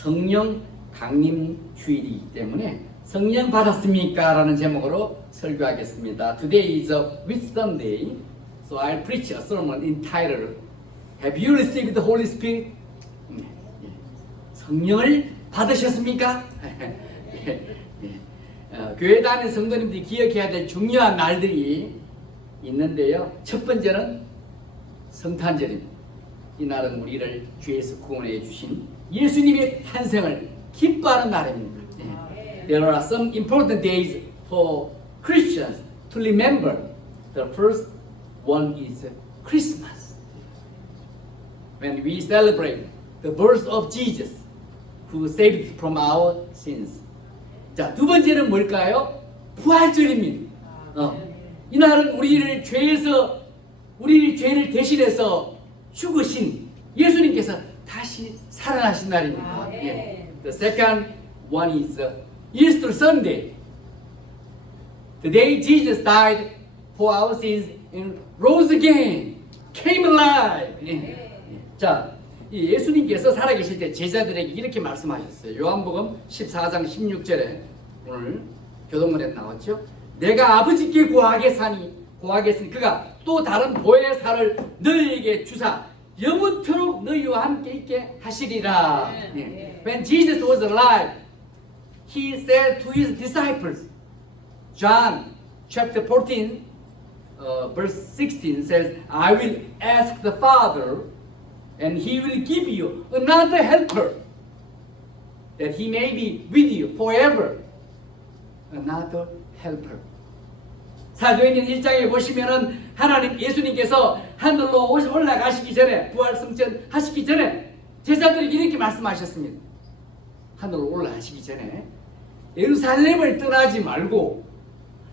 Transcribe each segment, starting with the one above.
성령 강림 주일이기 때문에 성령 받았습니까? 라는 제목으로 설교하겠습니다. Today is a Whit Sunday, so I'll preach a sermon entitled Have you received the Holy Spirit? 성령을 받으셨습니까? 교회 다니는 성도님들이 기억해야 될 중요한 날들이 있는데요. 첫 번째는 성탄절입니다. 이날은 우리를 죄에서 구원해 주신 예수님의 탄생을 기뻐하는 날입니다. There are some important days for Christians to remember. The first one is Christmas. When we celebrate the birth of Jesus, who saved us from our sins. 자, 두 번째는 뭘까요? 부활절입니다. 이날은 우리를 죄를 대신해서 죽으신 예수님께서 다시 살아나신 날입니다. The second one is Easter Sunday. The day Jesus died for our sins and rose again, came alive. 자, 예수님께서 살아계실 때 제자들에게 이렇게 말씀하셨어요. 요한복음 14장 16절에 오늘 교동문에 나왔죠. 내가 아버지께 고하겠으니 그가 또 다른 보혜사를 너희에게 주사 영원토록 너희와 함께 있게 하시리라. When Jesus was alive, he said to his disciples, John chapter 14 verse 16 says, I will ask the Father and he will give you another helper that he may be with you forever. Another helper. 사도행전 1장에 보시면은 하나님 예수님께서 하늘로 올라가시기 전에 부활승천 하시기 전에 제자들에게 이렇게 말씀하셨습니다. 하늘로 올라가시기 전에 예루살렘을 떠나지 말고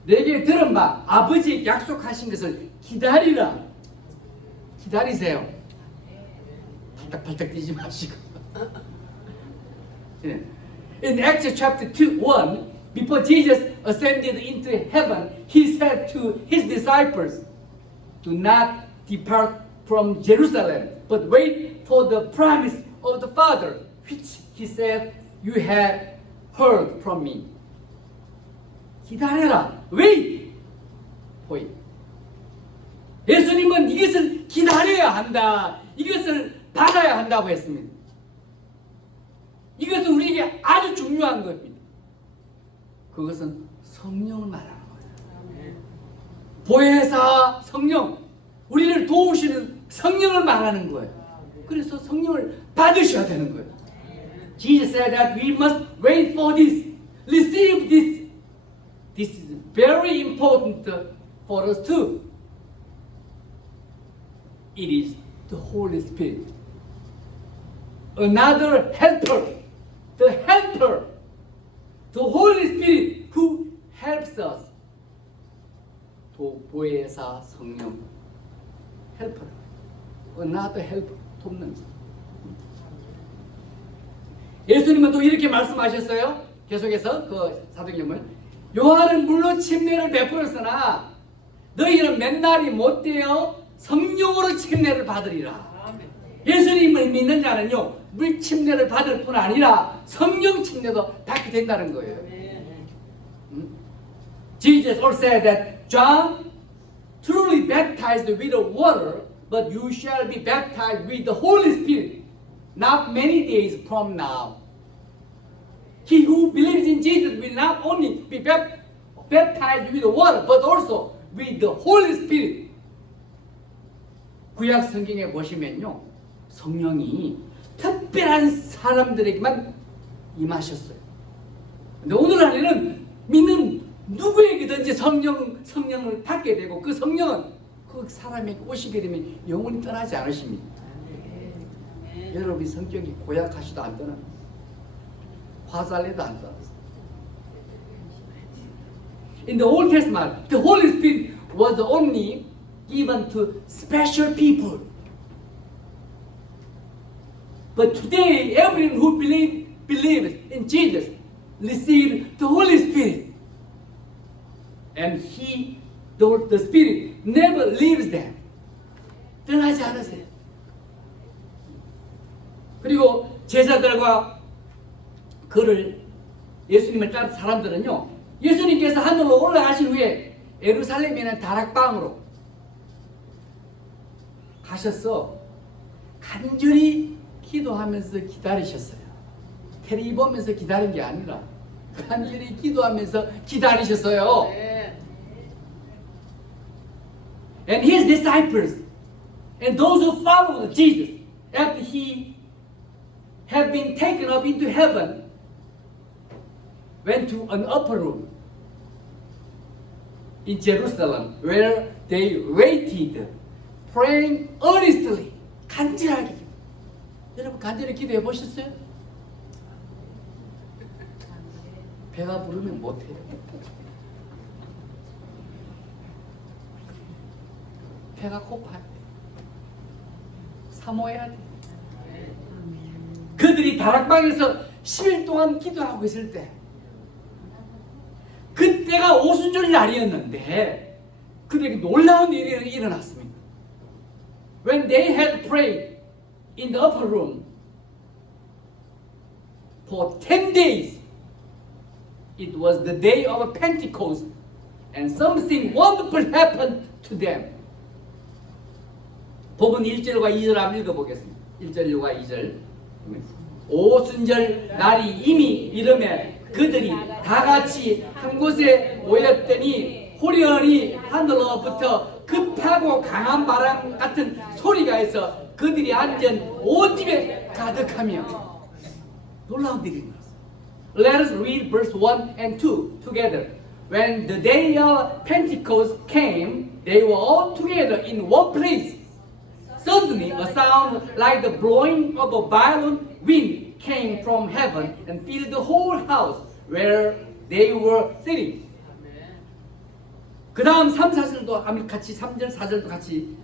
내게 들은 바 아버지 약속하신 것을 기다리라. 기다리세요. 팔딱팔딱 뛰지 마시고. In Acts chapter 1, before Jesus ascended into heaven, he said to his disciples, do not depart from Jerusalem, but wait for the promise of the Father, which he said, you have heard from me. 기다려라. Wait. Wait. 예수님은 이것을 기다려야 한다. 이것을 받아야 한다고 했습니다. 이것은 우리에게 아주 중요한 겁니다. 그것은 성령을 말하는 거예요. 보혜사 성령, 우리를 도우시는 성령을 말하는 거예요. 그래서 성령을 받으셔야 되는 거예요. Jesus said that we must wait for this, receive this. This is very important for us too. It is the Holy Spirit. Another helper, the helper, the Holy Spirit who helps us. 보혜사 성령, helper, another helper, 돕는 자. 예수님은 또 이렇게 말씀하셨어요. 계속해서 그 사도행전을 요한은 물로 침례를 베풀었으나 너희는 맨날이 못되어 성령으로 침례를 받으리라. 예수님을 믿는 자는요 물 침례를 받을 뿐 아니라 성령 침례도 받게 된다는 거예요. Jesus also said that John truly baptized with the water, but you shall be baptized with the Holy Spirit not many days from now. He who believes in Jesus will not only be baptized with the water, but also with the Holy Spirit. 구약 성경에 보시면요, 성령이 특별한 사람들에게만 임하셨어요. 근데 오늘날에는 믿는 누구에게든지 성령을 받게 되고 그 성령은 그 사람에게 오시게 되면 영원히 떠나지 않으십니다. 여러분이 성격이 고약하시도 안 떠나. 화살내도 안 떠났어. In the Old Testament, the Holy Spirit was only given to special people. But today, everyone who believes in Jesus received the Holy Spirit. And the Spirit never leaves them. 떠나지 않으세요. 그리고 제자들과 그를 예수님을 따른 사람들은요, 예수님께서 하늘로 올라가신 후에 예루살렘에 있는 다락방으로 가셔서 간절히 기도하면서 기다리셨어요. 테레비 보면서 기다린 게 아니라 간절히 기도하면서 기다리셨어요. And his disciples and those who followed Jesus after he had been taken up into heaven went to an upper room in Jerusalem where they waited, praying earnestly. 간절하게. 여러분 간절히 기도해 보셨어요? 배가 부르면 못해요. 배가 고파야 돼. 사모해야 돼. 그들이 다락방에서 10일 동안 기도하고 있을 때, 그때가 오순절 날이었는데 그들에게 놀라운 일이 일어났습니다. When they had prayed in the upper room for 10 days, it was the day of Pentecost, and something wonderful happened to them. 본문 1절과 2절 한번 읽어보겠습니다. 1절과 2절. 오순절 날이 이미 이르매 그들이 다 같이 한 곳에 모였더니 호련히 하늘로부터 급하고 강한 바람 같은 소리가 해서 그들이 앉은 온 집에 가득하며 놀라운 일이 일어났어요. Let us read verse 1 and 2 together. When the day of Pentecost came, they were all together in one place. Suddenly, a sound like the blowing of a violent wind came from heaven and filled the whole house where they were sitting. 그 다음 3, 4절도 같이 3절, 4절도 같이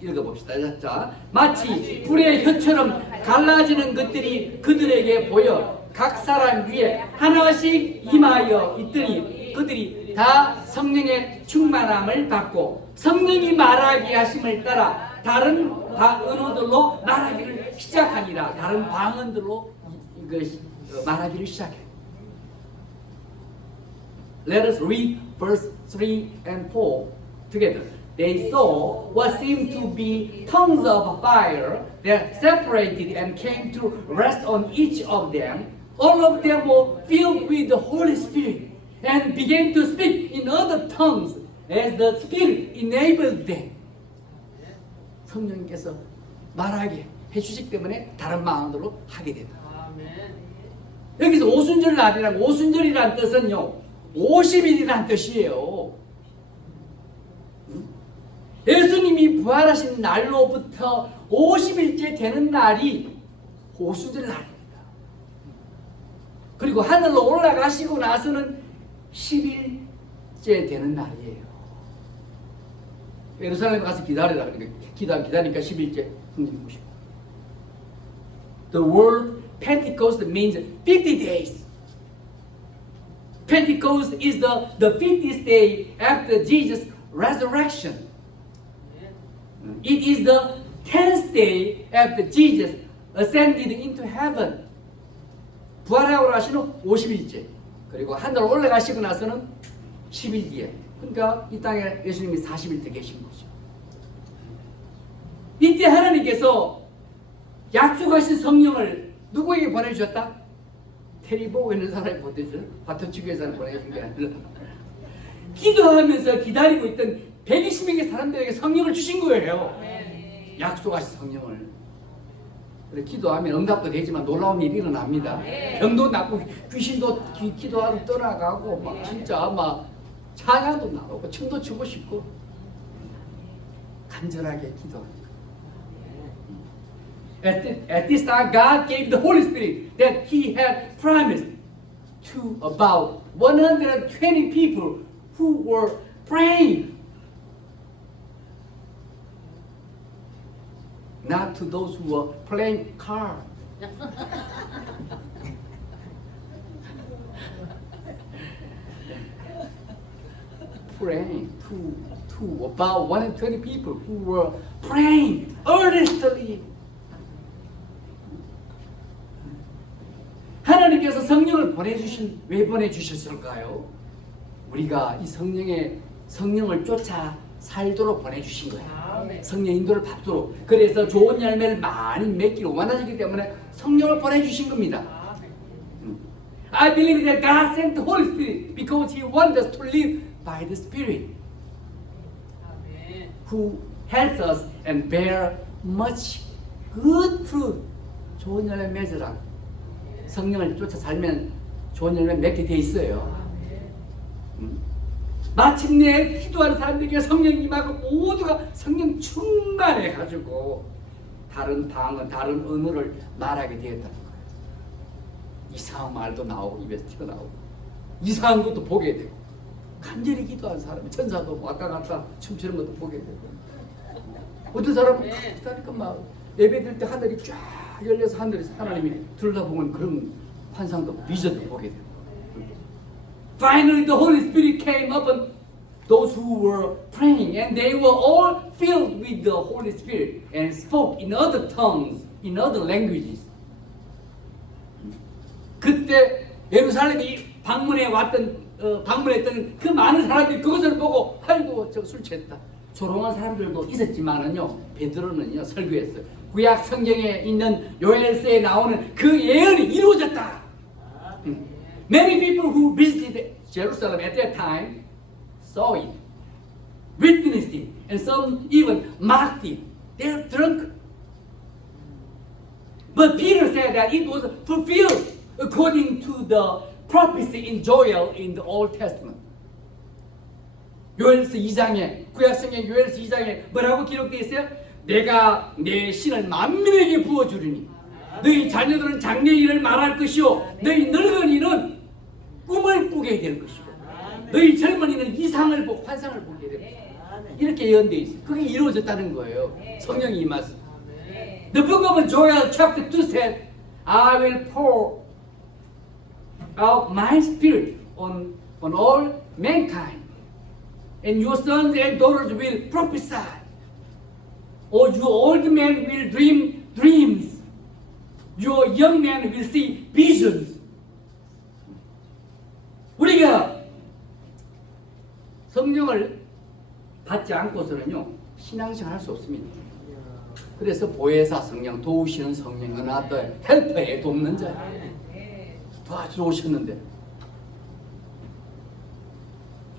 읽어봅시다. 자, 마치 불의 혀처럼 갈라지는 것들이 그들에게 보여 각 사람 위에 하나씩 임하여 있더니 그들이 다 성령의 충만함을 받고 성령이 말하게 하심을 따라 다른 언어들로 말하기를 시작하니라. 다른 방언들로 말하기를 시작해. Let us read verse 3 and 4 together. They saw what seemed to be tongues of fire that separated and came to rest on each of them. All of them were filled with the Holy Spirit and began to speak in other tongues as the Spirit enabled them. 성령님께서 말하게 해주시기 때문에 다른 방언으로 하게 된다. 여기서 오순절 날이라고, 오순절이라는 뜻은요 50일이라는 뜻이에요. 예수님이 부활하신 날로부터 50일째 되는 날이 오순절 날입니다. 그리고 하늘로 올라가시고 나서는 10일째 되는 날이에요. 예루살렘 가서 기다리라. 그러니까 기다리니까 10일째 성령 보시고. The word Pentecost means 50 days. Pentecost is the 50th day after Jesus' resurrection. It is the 10th day after Jesus ascended into heaven. 부활하고 나시는 50일째. 그리고 하늘로 올라가시고 나서는 10일 뒤에. 그러니까 이 땅에 예수님이 40일 때 계신 거죠. 이때 하나님께서 약속하신 성령을 누구에게 보내주셨다? 테레비 보고 있는 사람이 보내주셨어요. 바토치교회에서 보내준 게 아니라 기도하면서 기다리고 있던 120명의 사람들에게 성령을 주신 거예요. 약속하신 성령을. 그래, 기도하면 응답도 되지만 놀라운 일이 일어납니다. 병도 낫고 귀신도 기도하러 떠나가고 막 진짜 막 찬양도 나오고 춤도 추고 싶고 간절하게 기도합니다. At this time, God gave the Holy Spirit that He had promised to about 120 people who were praying. Not to those who were playing cards. Praying to about 120 people who were praying earnestly. 하나님께 하나님께서 성령을 왜 보내주셨을까요? 우리가 이 성령을 쫓아 살도록 보내주신 거예요. 성령 인도를 받도록. 그래서 좋은 열매를 많이 맺기를 원하시기 때문에 성령을 보내주신 겁니다. I believe that God sent the Holy Spirit because He wants us to live by the Spirit, who helps us and bear much good fruit. 좋은 열매 맺으라. 성령을 쫓아 살면 좋은 열매 맺게 돼 있어요. 마침내 기도하는 사람들에게 성령 임하고 모두가 성령 충만해 가지고 다른 방언, 다른 언어를 말하게 되었다는 거예요. 이상한 말도 나오고 입에서 튀어나오고 이상한 것도 보게 되고 간절히 기도하는 사람이 천사도 왔다 갔다 춤추는 것도 보게 되고 어떤 사람은 그러니까 막 예배드릴 때 하늘이 쫙 열려서 하늘에서 하나님이 들여다보면 그런 환상도 비전도 보게 되고 Finally the Holy Spirit came upon those who were praying and they were all filled with the Holy Spirit and spoke in other tongues, in other languages. 그때 예루살렘이 방문했던 그 많은 사람들이 그것을 보고 아이고 저 술 취했다. 조롱한 사람들도 있었지만은요 베드로는요 설교했어요. 구약 성경에 있는 요엘서에 나오는 그 예언이 이루어졌다. Many people who visited Jerusalem at that time saw it, witnessed it, and some even mocked it. They're drunk. But Peter said that it was fulfilled according to the prophecy in Joel in the Old Testament. 요엘서 2장에 구약성경 요엘서 2장에 뭐라고 기록되어 있어요? 내가 내 신을 만민에게 부어주리니 너희 자녀들은 장래일을 말할 것이요 너희 늙은이는 꿈을 꾸게 될 것이고 너희 젊은이는 이상을 보고 환상을 보게 될 것이고 이렇게 예언되어 있어요. 그게 이루어졌다는 거예요. 성령이 임하서. The book of Joel chapter 2 said, I will pour out my spirit on all mankind, and your sons and daughters will prophesy, or your old men will dream dreams, your young men will see visions. 우리가 성령을 받지 않고서는요 신앙생활 할 수 없습니다. 그래서 보혜사 성령, 도우시는 성령, 은하도 헬퍼에 돕는 자 도와주러 오셨는데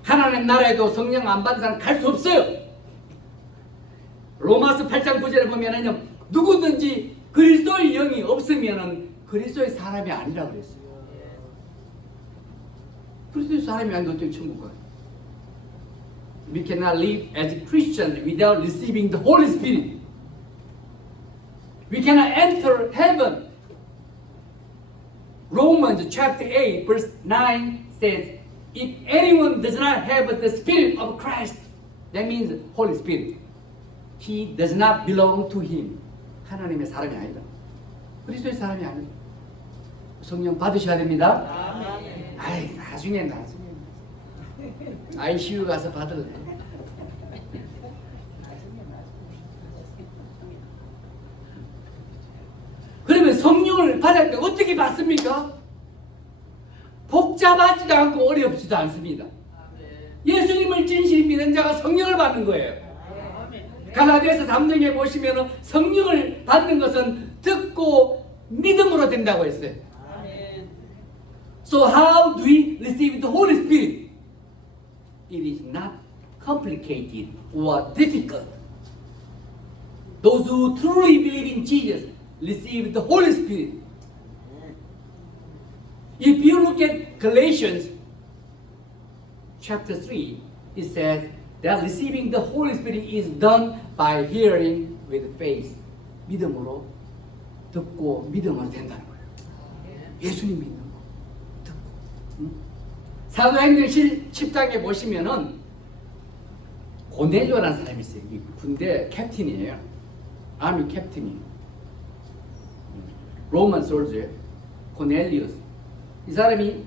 하나님 나라에도 성령 안 받는 사람 갈 수 없어요. 로마서 8장 9절에 보면은요 누구든지 그리스도의 영이 없으면은 그리스도의 사람이 아니라 그랬어요. 그리스도의 사람이 아닌데 어떻게 천국 가요? We cannot live as Christians without receiving the Holy Spirit. We cannot enter heaven. Romans chapter 8 verse 9 says, if anyone does not have the Spirit of Christ, that means Holy Spirit, he does not belong to Him. 하나님의 사람이 아니다. 그리스도의 사람이 아니다. 성령 받으셔야 됩니다. 아이 나중에 ICU 가서 받을래. 그러면 성령을 받을 때 어떻게 받습니까? 복잡하지도 않고 어렵지도 않습니다. 예수님을 진실히 믿는 자가 성령을 받는 거예요. 갈라디아서 3장에 보시면 성령을 받는 것은 듣고 믿음으로 된다고 했어요. So how do we receive the Holy Spirit? It is not complicated or difficult. Those who truly believe in Jesus receive the Holy Spirit. If you look at Galatians chapter 3, it says that receiving the Holy Spirit is done by hearing with faith. 믿음으로 듣고 믿음으로 된다는 거예요. 예수님 믿는 거 듣고. 사도행전 10장에 보시면은 고넬료라는 사람이 있어요. 군대 캡틴이에요. 아미 캡틴이에요. 로만 솔저예요. 고넬리우스. 이 사람이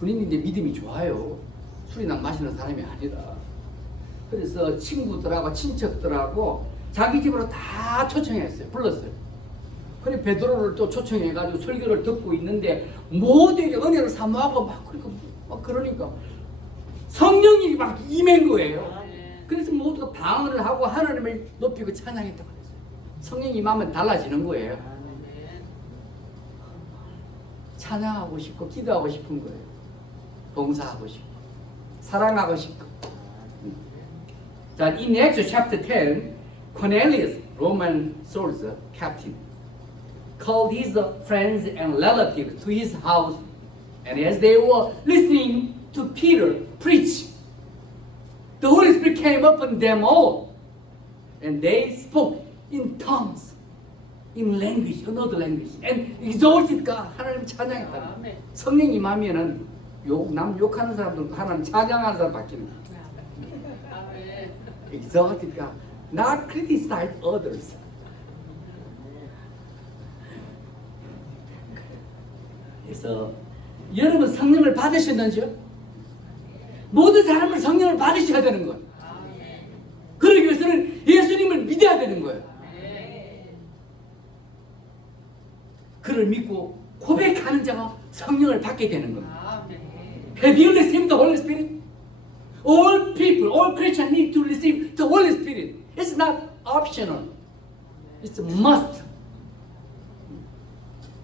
군인인데 믿음이 좋아요. 술이나 마시는 사람이 아니라. 그래서 친구들하고 친척들하고 자기 집으로 다 초청했어요. 불렀어요. 그래 베드로를 또 초청해가지고 설교를 듣고 있는데 모두에게 은혜를 사모하고 막 그러니까 성령이 막 임한 거예요. 그래서 모두가 방언을 하고 하나님을 높이고 찬양했다고 그랬어요. 성령이 임하면 달라지는 거예요. 찬양하고 싶고 기도하고 싶은 거예요. 봉사하고 싶고 사랑하고 싶고. 자, in Acts chapter 10, Cornelius, Roman soldier captain, called his friends and relatives to his house, and as they were listening to Peter preach, the Holy Spirit came upon them all, and they spoke in tongues, in language, another language, and exalted God. 하나님 찬양했다. 성령 임하면은 남 욕하는 사람들 하나님 찬양하는 사람 바뀌는 거야. Exalted God, not criticize others. 그래서 여러분 성령을 받으셨는지요? 모든 사람을 성령을 받으셔야 되는 거예요. 그러기 위해서는 예수님을 믿어야 되는 거예요. 그를 믿고 고백하는 자가 성령을 받게 되는 겁니다. Have you received the Holy Spirit? All people, all Christians need to receive the Holy Spirit. It's not optional. It's a must.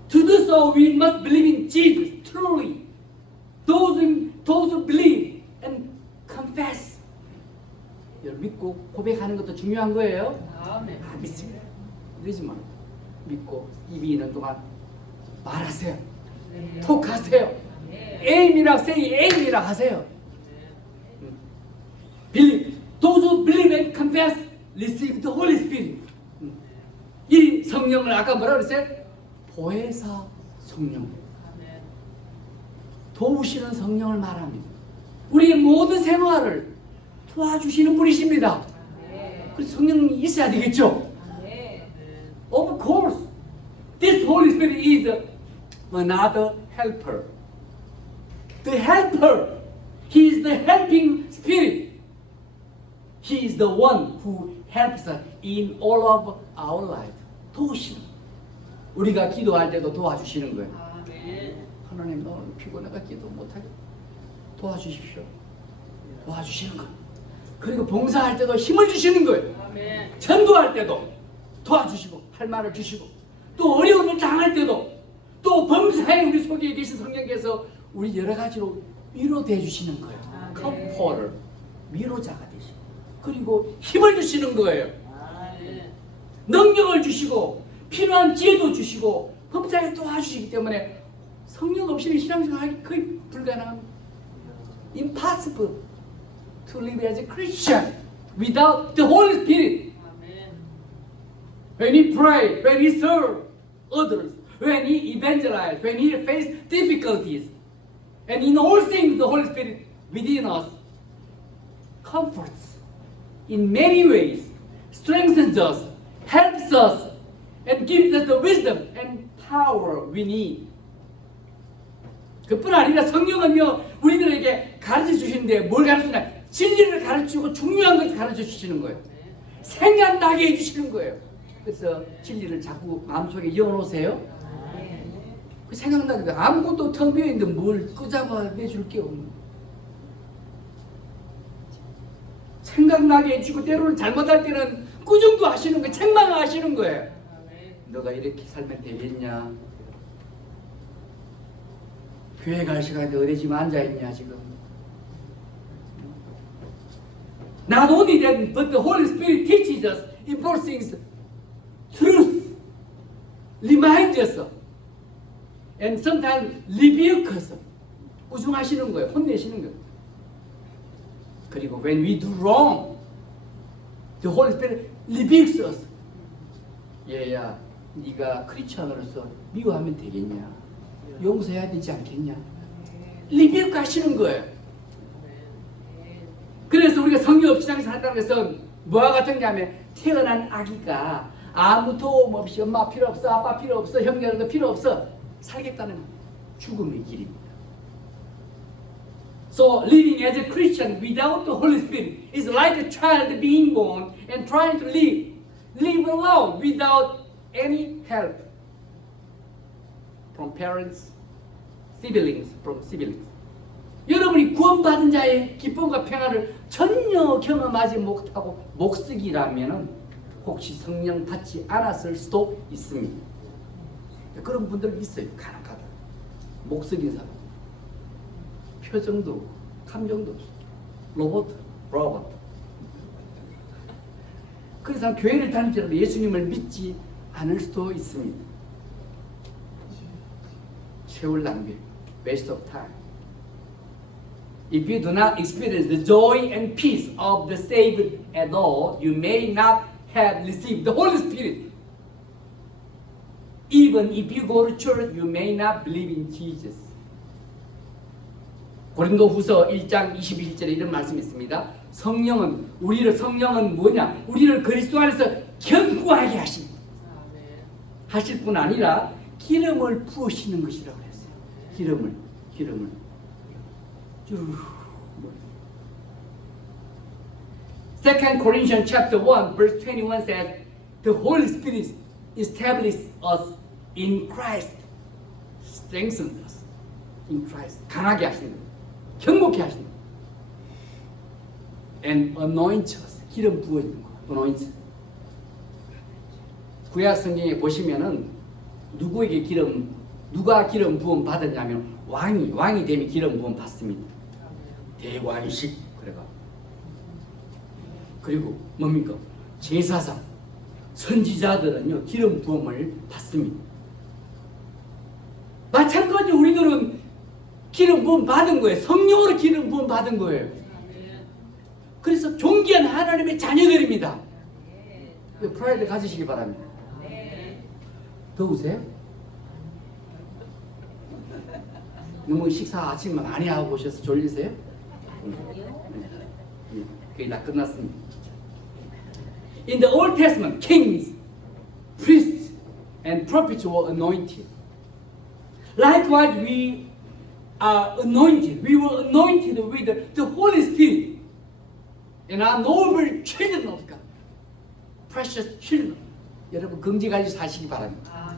To do so, we must believe in Jesus truly. Those who believe and confess. 믿고 고백하는 것도 중요한 거예요. 믿습니다. 이러지 마. 믿고 입이 있는 동안 말하세요. 톡하세요. Aim이라 say Aim이라 하세요. Believe. Those who believe and confess receive the Holy Spirit. 이 성령을 아까 뭐라 그랬어요? 보혜사 성령. 도우시는 성령을 말합니다. 우리의 모든 생활을 도와주시는 분이십니다. 그래서 성령이 있어야 되겠죠? Of course, this Holy Spirit is another helper. The helper. He is the helping spirit. He is the one who helps us in all of our life. 도우시는. 우리가 기도할 때도 도와주시는 거예요. 하나님, 너무 피곤해가 기도 못하게 도와주십시오. 도와주시는 거예요. 그리고 봉사할 때도 힘을 주시는 거예요. 전도할 때도 도와주시고 할 말을 주시고 또 어려움을 당할 때도 또 범사에 우리 속에 계신 성령께서 우리 여러 가지로 위로돼 주시는 거예요. 컴포터, 위로자가 되시고 그리고 힘을 주시는 거예요. 능력을 주시고 필요한 지혜도 주시고 범사에 도와주시기 때문에 성령 없이는 신앙생활이 거의 불가능합니다. Impossible to live as a Christian without the Holy Spirit. When we pray, when we serve others, when we evangelize, when we face difficulties, and in all things the Holy Spirit within us comforts in many ways, strengthens us, helps us, and gives us the wisdom and power we need. 그뿐 아니라 성령은요 우리들에게 가르쳐 주시는데 뭘 가르치나? 진리를 가르치고 중요한 것을 가르쳐 주시는 거예요. 생각나게 해주시는 거예요. 그래서 진리를 자꾸 마음속에 이어놓으세요. 그 생각나게 돼. 아무것도 텅 비어있는데 뭘 끄잡아 내줄 게 없는. 생각나게 해주고 때로는 잘못할 때는 꾸중도 하시는 거예요. 책망하시는 거예요. 너가 이렇게 살면 되겠냐? 교회 갈 시간인데 어디 지금 앉아있냐 지금. Not only that, but the Holy Spirit teaches us important things, truth, reminds us, and sometimes rebuke us. 우중하시는 거예요. 혼내시는 거예요. 그리고 when we do wrong, the Holy Spirit rebukes us. 얘야, 네가 크리스천으로서 미워하면 되겠냐? 용서해야 되지 않겠냐? 리뷰 하시는 거예요. 그래서 우리가 성령 없이 살았다는 것은 뭐와 같은가 하면 태어난 아기가 아무 도움 없이 엄마 필요 없어, 아빠 필요 없어, 형제도 필요 없어 살겠다는 죽음의 길입니다. So living as a Christian without the Holy Spirit is like a child being born and trying to live alone without any help. from parents, siblings from siblings. 여러분이 구원받은 자의 기쁨과 평안을 전혀 경험하지 못하고 목쓰기라면 혹시 성령 받지 않았을 수도 있습니다. 그런 분들 있어요. 가난하다. 목쓰긴 사람. 표정도 없고 감정도 없어. 로봇. 그래서 교회를 다니더라도 예수님을 믿지 않을 수도 있습니다. 세월 낭비, waste of time. If you do not experience the joy and peace of the saved at all, you may not have received the Holy Spirit. Even if you go to church, you may not believe in Jesus. 고린도후서 1장 21절에 이런 말씀이 있습니다. 성령은 뭐냐? 우리를 그리스도 안에서 견고하게 하실 뿐 아니라 기름을 부으시는 것이라고 했어요. 기름을. 2 Corinthians chapter 1 verse 21 says, the Holy Spirit established us in Christ, strengthened us in Christ. 강하게 하시는 거예요. 견고케 하시는 거예요. And anoint us. 기름 부어주는 거예요. anoint. 구약 성경에 보시면은 누가 기름 부음 받았냐면 왕이 되면 기름 부음 받습니다. 대관식 그래가. 그리고 뭡니까? 제사장, 선지자들은요 기름 부음을 받습니다. 마찬가지 우리들은 기름 부음 받은 거예요. 성령으로 기름 부음 받은 거예요. 그래서 존귀한 하나님의 자녀들입니다. 프라이드 가지시기 바랍니다. 더우세요? 너무 식사 아침 많이 하고 오셔서 졸리세요? 거의 다 끝났습니다. In the Old Testament, kings, priests, and prophets were anointed. Likewise, we are anointed. We were anointed with the Holy Spirit and are noble children of God, precious children. 여러분 긍지 가지고 사시기 바랍니다.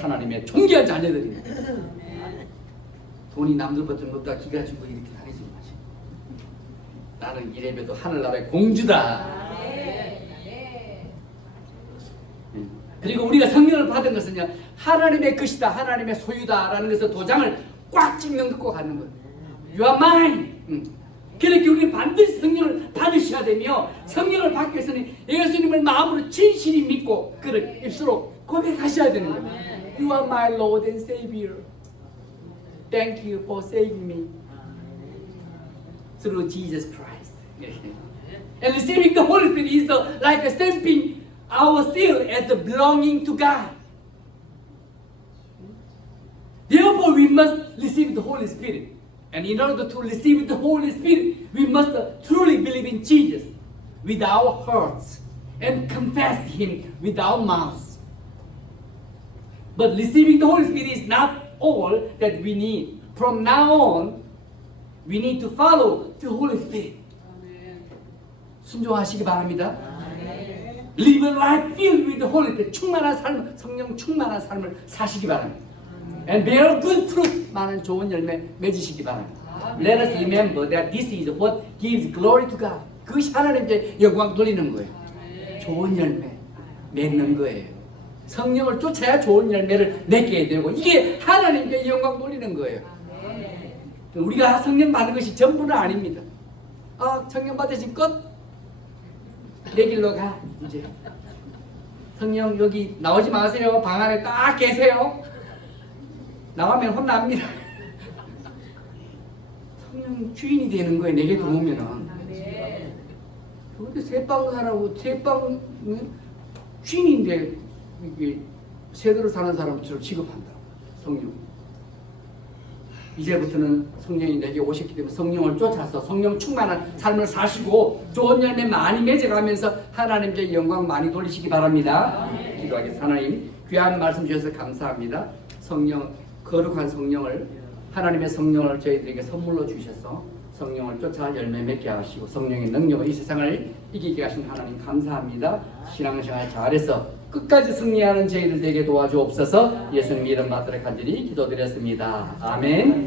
하나님의 존귀한 자녀들입니다. 돈이 남들보다 좀 높다 기가 주고 이렇게 다니지 마시고 나는 이래봬도 하늘나라의 공주다. 그리고 우리가 성령을 받은 것은 하나님의 것이다, 하나님의 소유다라는 것을 도장을 꽉 찍는 것과 같는 거예요. You are mine. 그렇게 우리 반드시 성령을 받으셔야 되며 성령을 받기 위해서는 예수님을 마음으로 진실히 믿고 그를 입술로 고백하셔야 되는 거예요. You are my Lord and Savior. Thank you for saving me through Jesus Christ. And receiving the Holy Spirit is like a stamping our seal as belonging to God. Therefore, we must receive the Holy Spirit. And in order to receive the Holy Spirit, we must truly believe in Jesus with our hearts and confess Him with our mouths. But receiving the Holy Spirit is not all that we need. From now on, we need to follow the Holy Spirit. 순종하시기 바랍니다. Live a life filled with the Holy Spirit. 충만한 삶, 성령 충만한 삶을 사시기 바랍니다. And bear good fruit. 많은 좋은 열매 맺으시기 바랍니다. Let us remember that this is what gives glory to God. 그것이 하나님께 영광 돌리는 거예요. 좋은 열매 맺는 거예요. 성령을 쫓아야 좋은 열매를 맺게 되고 이게 하나님께 영광 돌리는 거예요. 우리가 성령 받는 것이 전부는 아닙니다. 성령 받으신 것 내 길로 가. 이제 성령 여기 나오지 마세요. 방 안에 딱 계세요. 나가면 혼납니다. 성령 주인이 되는 거예요. 내게 들어오면은. 그런데 새빵사라고 새빵 주인인데 이게 새대로 사는 사람처럼 취급한다. 성령. 이제부터는 성령이 내게 오셨기 때문에 성령을 쫓아서 성령 충만한 삶을 사시고 좋은 열매 많이 맺어가면서 하나님께 영광 많이 돌리시기 바랍니다. 기도하겠습니다. 하나님 귀한 말씀 주셔서 감사합니다. 성령 거룩한 성령을 하나님의 성령을 저희들에게 선물로 주셔서 성령을 쫓아 열매 맺게 하시고 성령의 능력으로 이 세상을 이기게 하신 하나님 감사합니다. 신앙생활 잘해서 끝까지 승리하는 저희들 되게 도와주옵소서. 예수님 이름 받들어 간절히 기도드렸습니다. 아멘.